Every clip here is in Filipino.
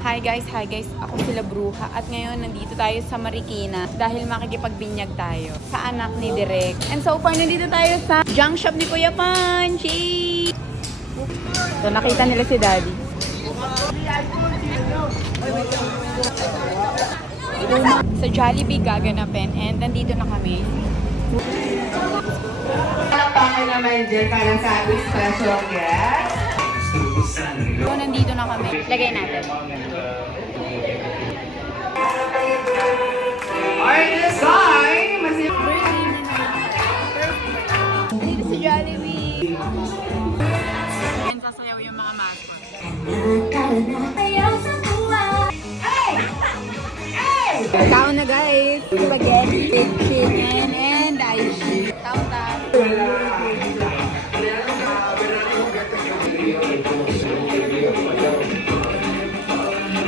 Hi guys. Ako sila Bruja at ngayon nandito tayo sa Marikina dahil makikipagbinyag tayo sa anak ni Direk. And so far nandito tayo sa junk shop ni Kuya Panchi. So nakita nila si Daddy. Sa Jollibee gaganapin and nandito na kami. Palakpakan naman dyan para sa ating special guest. So nandito na kami. Lagay natin. Our design! Dito sa Jollibee. And sasayaw yung mga mascot. Kaon na guys! Spaghetti, chicken, and ice. Tao-tao.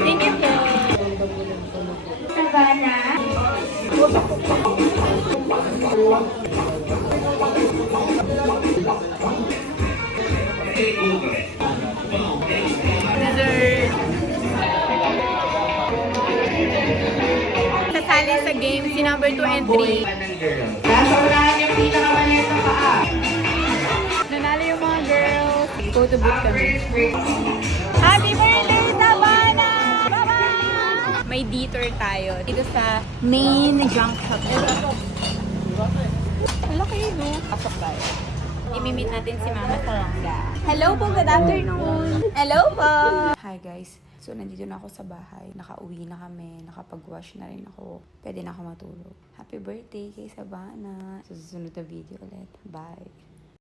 Thank you po. Savannah. Dessert. Sasali sa game si number 2 and 3. Nasa unahan yung pinakamaliit na paa. Nanalo yung mga girls. Photo booth kami. Happy birthday, Savannah! Bye-bye! May detour tayo dito sa main junk shop. Malaki no? Pasok tayo. Imimit natin si Mama Salonga. Hello po, good afternoon. Hello po. Hi guys. So, nandito na ako sa bahay. Nakauwi na kami. Nakapag-wash na rin ako. Pwede na ako matulog. Happy birthday kay Savannah. Sa susunod na video ulit. Bye.